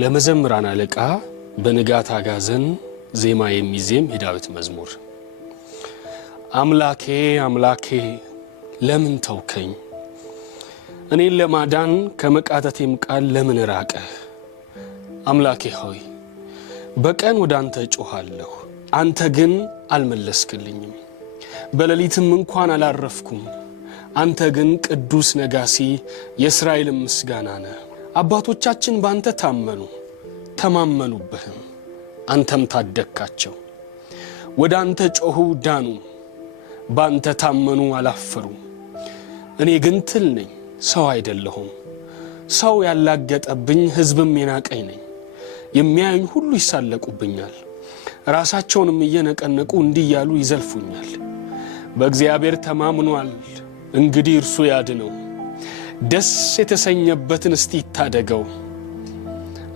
ለመዘምራን አለቃ በንጋት አጋዘን ዜማ የሚዜም የዳዊት መዝሙር። አምላኬ አምላኬ ለምን ተውከኝ? እኔን ለማዳን ከመቃተቴም ቃል ለምን ራቀህ? አምላኬ ሆይ በቀን ወደ አንተ ጮኻለሁ፣ አንተ ግን አልመለስክልኝም። በሌሊትም እንኳን አላረፍኩም፣ አንተ ግን ቅዱስ ነጋሲ የእስራኤል ምስጋና ነህ። አባቶቻችን ባንተ ታመኑ ተማመኑብህም፣ አንተም ታደግካቸው። ወደ አንተ ጮኹ ዳኑ፣ ባንተ ታመኑ አላፈሩ። እኔ ግን ትል ነኝ ሰው አይደለሁም፣ ሰው ያላገጠብኝ ሕዝብም የናቀኝ ነኝ። የሚያዩኝ ሁሉ ይሳለቁብኛል፣ ራሳቸውንም እየነቀነቁ እንዲህ እያሉ ይዘልፉኛል። በእግዚአብሔር ተማምኗል፣ እንግዲህ እርሱ ያድነው፣ ደስ የተሰኘበትን እስቲ ይታደገው።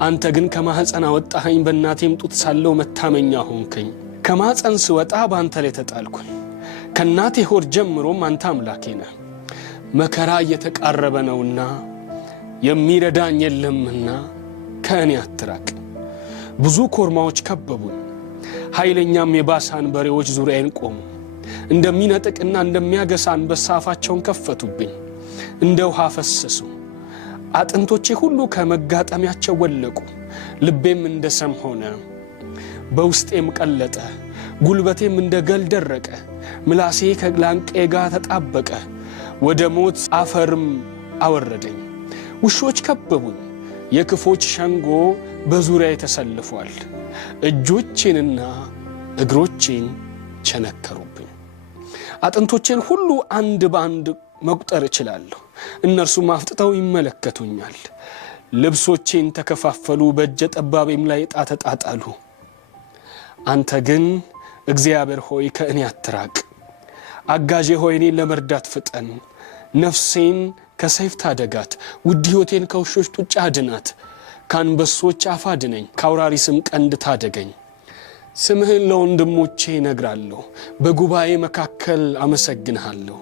አንተ ግን ከማህፀን አወጣኸኝ፣ በእናቴም ጡት ሳለሁ መታመኛ ሆንከኝ። ከማህፀን ስወጣ በአንተ ላይ ተጣልኩኝ፣ ከእናቴ ሆድ ጀምሮም አንተ አምላኬ ነህ። መከራ እየተቃረበ ነውና የሚረዳኝ የለምና ከእኔ አትራቅ። ብዙ ኮርማዎች ከበቡኝ፣ ኃይለኛም የባሳን በሬዎች ዙሪያዬን ቆሙ። እንደሚነጥቅና እንደሚያገሳ አንበሳ አፋቸውን ከፈቱብኝ፣ እንደ ውሃ ፈሰሱ። አጥንቶቼ ሁሉ ከመጋጠሚያቸው ወለቁ፣ ልቤም እንደ ሰም ሆነ፣ በውስጤም ቀለጠ፣ ጉልበቴም እንደ ገል ደረቀ። ምላሴ ከላንቄ ጋር ተጣበቀ፣ ወደ ሞት አፈርም አወረደኝ። ውሾች ከበቡኝ፣ የክፎች ሸንጎ በዙሪያ ተሰልፏል። እጆቼንና እግሮቼን ቸነከሩብኝ። አጥንቶቼን ሁሉ አንድ በአንድ መቁጠር እችላለሁ፣ እነርሱም አፍጥጠው ይመለከቱኛል። ልብሶቼን ተከፋፈሉ፣ በእጀ ጠባቤም ላይ ዕጣ ተጣጣሉ። አንተ ግን እግዚአብሔር ሆይ ከእኔ አትራቅ፣ አጋዤ ሆይ እኔን ለመርዳት ፍጠን። ነፍሴን ከሰይፍ ታደጋት፣ ውድ ሕይወቴን ከውሾች ጡጫ አድናት። ከአንበሶች አፍ አድነኝ፣ ከአውራሪስም ቀንድ ታደገኝ። ስምህን ለወንድሞቼ እነግራለሁ፣ በጉባኤ መካከል አመሰግንሃለሁ።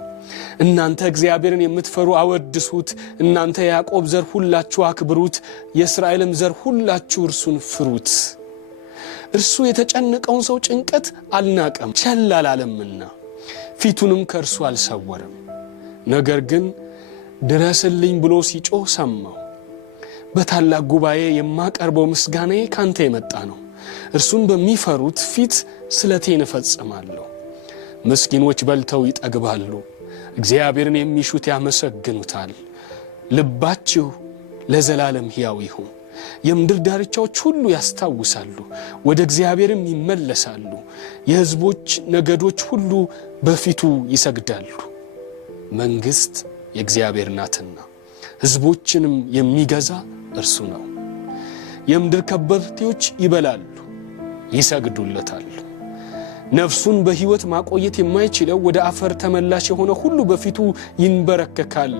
እናንተ እግዚአብሔርን የምትፈሩ አወድሱት፣ እናንተ የያዕቆብ ዘር ሁላችሁ አክብሩት፣ የእስራኤልም ዘር ሁላችሁ እርሱን ፍሩት። እርሱ የተጨነቀውን ሰው ጭንቀት አልናቀም፣ ቸል አላለምና ፊቱንም ከእርሱ አልሰወረም። ነገር ግን ድረስልኝ ብሎ ሲጮህ ሰማው። በታላቅ ጉባኤ የማቀርበው ምስጋናዬ ካንተ የመጣ ነው። እርሱን በሚፈሩት ፊት ስለቴን እፈጽማለሁ። ምስኪኖች በልተው ይጠግባሉ፣ እግዚአብሔርን የሚሹት ያመሰግኑታል። ልባችሁ ለዘላለም ሕያው ይሁን። የምድር ዳርቻዎች ሁሉ ያስታውሳሉ፣ ወደ እግዚአብሔርም ይመለሳሉ። የሕዝቦች ነገዶች ሁሉ በፊቱ ይሰግዳሉ። መንግሥት የእግዚአብሔር ናትና ሕዝቦችንም የሚገዛ እርሱ ነው። የምድር ከበርቴዎች ይበላሉ ይሰግዱለታል። ነፍሱን በሕይወት ማቆየት የማይችለው ወደ አፈር ተመላሽ የሆነ ሁሉ በፊቱ ይንበረከካል።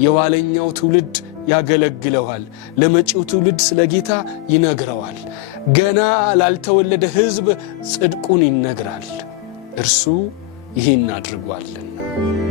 የኋለኛው ትውልድ ያገለግለዋል፣ ለመጪው ትውልድ ስለ ጌታ ይነግረዋል። ገና ላልተወለደ ሕዝብ ጽድቁን ይነግራል፣ እርሱ ይህን አድርጓልና።